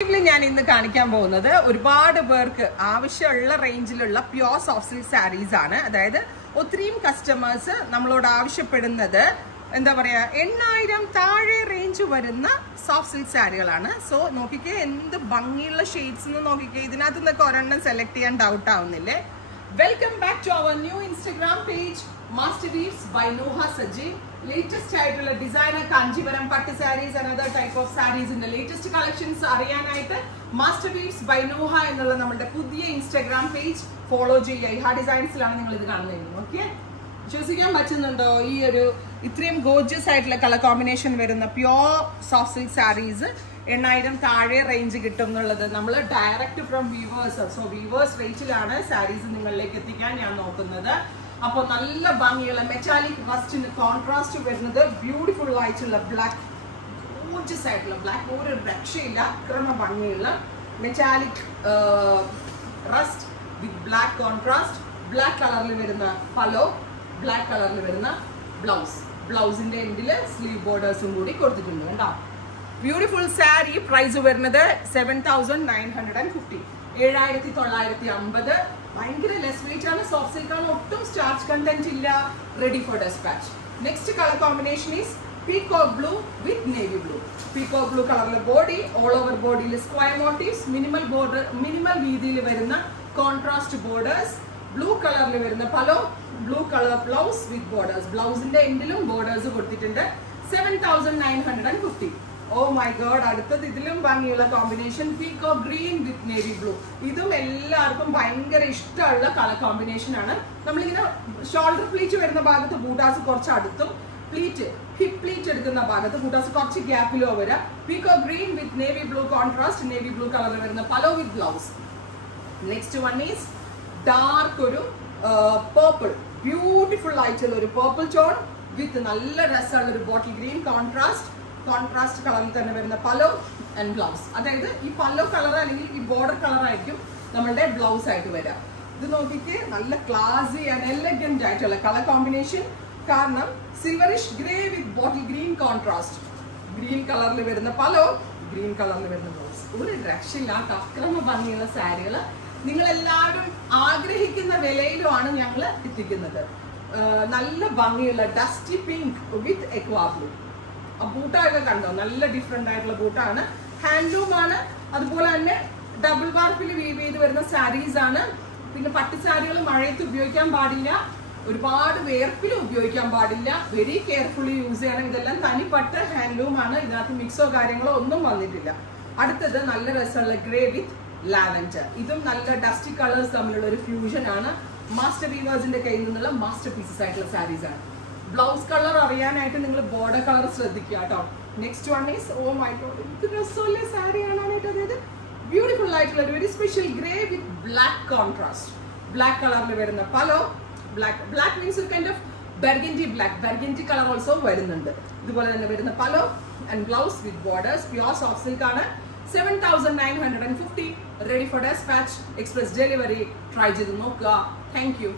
ഞാൻ ഇന്ന് കാണിക്കാൻ പോകുന്നത് ഒരുപാട് പേർക്ക് ആവശ്യമുള്ള റേഞ്ചിലുള്ള പ്യോർ സോഫ്റ്റ് സിൽക്ക് സാരീസ് ആണ്. അതായത് ഒത്തിരിയും കസ്റ്റമേഴ്സ് നമ്മളോട് ആവശ്യപ്പെടുന്നത് എന്താ പറയാ 8000 താഴെ റേഞ്ച് വരുന്ന സോഫ്റ്റ് സിൽക്ക് സാരികളാണ്. സോ നോക്കിക്കേ എന്ത് ഭംഗിയുള്ള ഷെയ്ഡ്സ് എന്ന് നോക്കിക്കേ. ഇതിനകത്ത് നിന്നൊക്കെ ഒരെണ്ണം സെലക്ട് ചെയ്യാൻ ഡൗട്ട് ആവുന്നില്ലേ? Welcome back to our new Instagram page Master Weaves by Noha Sajeev. Latest ആയിട്ടുള്ള ഡിസൈനർ കാഞ്ചീപുരം പട്ട് sarees and other type of സാരീസിന്റെ ലേറ്റസ്റ്റ് കളക്ഷൻസ് അറിയാനായിട്ട് മാസ്റ്റർ വീവ്സ് ബൈ നോഹ എന്നുള്ള നമ്മുടെ പുതിയ ഇൻസ്റ്റഗ്രാം പേജ് ഫോളോ ചെയ്യുക. ഇഹ ഡിസൈൻസിലാണ് നിങ്ങൾ ഇത് കാണുന്നത്. ഓക്കെ, വിശ്വസിക്കാൻ പറ്റുന്നുണ്ടോ? ഈ ഒരു ഇത്രയും ഗോർജിയസ് ആയിട്ടുള്ള കളർ കോമ്പിനേഷൻ വരുന്ന പ്യോർ സോഫ്റ്റ് സിൽക്ക് സാരീസ് 8000 താഴെ റേഞ്ച് കിട്ടും എന്നുള്ളത് നമ്മൾ direct from weavers. So weavers റേറ്റിലാണ് സാരീസ് നിങ്ങളിലേക്ക് എത്തിക്കാൻ ഞാൻ നോക്കുന്നത്. അപ്പോൾ നല്ല ഭംഗിയുള്ള മെറ്റാലിക് റസ്റ്റിന് കോൺട്രാസ്റ്റ് വരുന്നത് ബ്യൂട്ടിഫുൾ ആയിട്ടുള്ള ബ്ലാക്ക്, ഗോർജിയസ് ആയിട്ടുള്ള ബ്ലാക്ക്, ഒരു രക്ഷയില്ല, അക്രമ ഭംഗിയുള്ള metallic rust with black contrast. Black കളറിൽ വരുന്ന പലോ, ബ്ലാക്ക് കളറിൽ വരുന്ന ബ്ലൗസ്. ബ്ലൗസിന്റെ എൻഡില് സ്ലീവ് ബോർഡേഴ്സും കൂടി കൊടുത്തിട്ടുണ്ട്. കണ്ടോ? ബ്യൂട്ടിഫുൾ സാരി. പ്രൈസ് വരുന്നത് 7950, 7950. ഭയങ്കര ലെസ് വെയിറ്റ് ആണ്. സോഫ്റ്റ് സിൽക്ക് ആണ്, ഒട്ടും സ്റ്റാർച്ച് കണ്ടന്റ് ഇല്ല. Ready for despatch. Next colour combination is peacock blue with navy blue. Peacock blue കളറിലെ ബോഡി, ഓൾ ഓവർ ബോഡിയിൽ square motifs, minimal border, minimal വീതിയിൽ വരുന്ന കോൺട്രാസ്റ്റ് ബോർഡേഴ്സ്. ബ്ലൂ കളറിൽ വരുന്ന പലോ, blue colour blouse with borders. ബ്ലൗസിന്റെ എൻഡിലും ബോർഡേഴ്സ് കൊടുത്തിട്ടുണ്ട്. 7950. ഓ മൈ ഗോഡ്, അടുത്തത് ഇതിലും ഭംഗിയുള്ള കോമ്പിനേഷൻ peacock green with navy blue. ഇതും എല്ലാവർക്കും ഭയങ്കര ഇഷ്ടമുള്ള കളർ കോമ്പിനേഷൻ ആണ്. നമ്മളിങ്ങനെ ഷോൾഡർ പ്ലീറ്റ് വരുന്ന ഭാഗത്ത് ബൂട്ടാസ് കുറച്ച് അടുത്തും, പ്ലീറ്റ് ഹിപ്പ് പ്ലീറ്റ് എടുക്കുന്ന ഭാഗത്ത് ബൂട്ടാസ് കുറച്ച് ഗ്യാപ്പിലോ വരാം. Peacock green with navy blue contrast, navy blue കളറിൽ വരുന്ന പലോ with blouse. Next one is dark ഒരു പേർപ്പിൾ, ബ്യൂട്ടിഫുൾ ആയിട്ടുള്ള ഒരു പേർപ്പിൾ ടോൺ വിത്ത് നല്ല രസമുള്ള ഒരു ബോട്ടിൽ ഗ്രീൻ കോൺട്രാസ്റ്റ് കളറിൽ തന്നെ വരുന്ന പലോ ആൻഡ് ബ്ലൗസ്. അതായത് ഈ പലോ കളർ അല്ലെങ്കിൽ ഈ ബോർഡർ കളർ ആയിരിക്കും നമ്മളുടെ ബ്ലൗസ് ആയിട്ട് വരാം. ഇത് നോക്കിക്ക് നല്ല ക്ലാസി ആൻഡ് എലഗന്റ് ആയിട്ടുള്ള കളർ കോമ്പിനേഷൻ. കാരണം സിൽവറിഷ് ഗ്രേ വിത്ത് ബോട്ടിൽ ഗ്രീൻ കോൺട്രാസ്റ്റ്. ഗ്രീൻ കളറിൽ വരുന്ന പലോ, ഗ്രീൻ കളറിൽ വരുന്ന ബ്ലൗസ്. ഒരു രക്ഷയില്ലാത്ത അക്രമ ഭംഗിയുള്ള സാരികൾ നിങ്ങളെല്ലാവരും ആഗ്രഹിക്കുന്ന വിലയിലുമാണ് ഞങ്ങൾ എത്തിക്കുന്നത്. നല്ല ഭംഗിയുള്ള ഡസ്റ്റി പിങ്ക് വിത്ത് എക്വാ ബ്ലൂ. ആ ബൂട്ടൊക്കെ കണ്ടോ? നല്ല ഡിഫറെന്റ് ആയിട്ടുള്ള ബൂട്ടാണ്. ഹാൻഡ്ലൂം ആണ്. അതുപോലെ തന്നെ ഡബിൾ വാർപ്പിൽ വീവ് ചെയ്ത് വരുന്ന സാരീസ് ആണ്. പിന്നെ പട്ട് സാരികൾ മഴയത്ത് ഉപയോഗിക്കാൻ പാടില്ല, ഒരുപാട് വേർപ്പിൽ ഉപയോഗിക്കാൻ പാടില്ല. വെരി കെയർഫുള്ളി യൂസ് ചെയ്യണം. ഇതെല്ലാം തനിപ്പട്ട് ഹാൻഡ്ലൂം ആണ്. ഇതിനകത്ത് മിക്സോ കാര്യങ്ങളോ ഒന്നും വന്നിട്ടില്ല. അടുത്തത് നല്ല രസമുള്ള ഗ്രേ വിത്ത് ലാവൻഡർ. ഇതും നല്ല ഡസ്റ്റി കളേഴ്സ് തമ്മിലുള്ള ഒരു ഫ്യൂഷൻ ആണ്. മാസ്റ്റർ വീവേഴ്സിന്റെ കയ്യിൽ നിന്നുള്ള മാസ്റ്റർ പീസസ് ആയിട്ടുള്ള സാരീസ് ആണ്. ബ്ലൗസ് കളർ അറിയാനായിട്ട് നിങ്ങൾ ബോർഡർ കളർ ശ്രദ്ധിക്കുക കേട്ടോ. Next one is oh my god, ഇത് രസമുള്ള സാരി കാണാനായിട്ട്. അതായത് ബ്യൂട്ടിഫുൾ ആയിട്ടുള്ള ഒരു very special grey with black contrast. Black കളറിൽ വരുന്ന പലോ, ബ്ലാക്ക് മീൻസ് ഒരു kind of burgundy colour also വരുന്നുണ്ട്. ഇതുപോലെ തന്നെ വരുന്ന പലോ and blouse with borders. Pure soft silk ആണ്. 7950. Ready for dispatch, express delivery. Try ചെയ്ത് നോക്കുക. Thank U.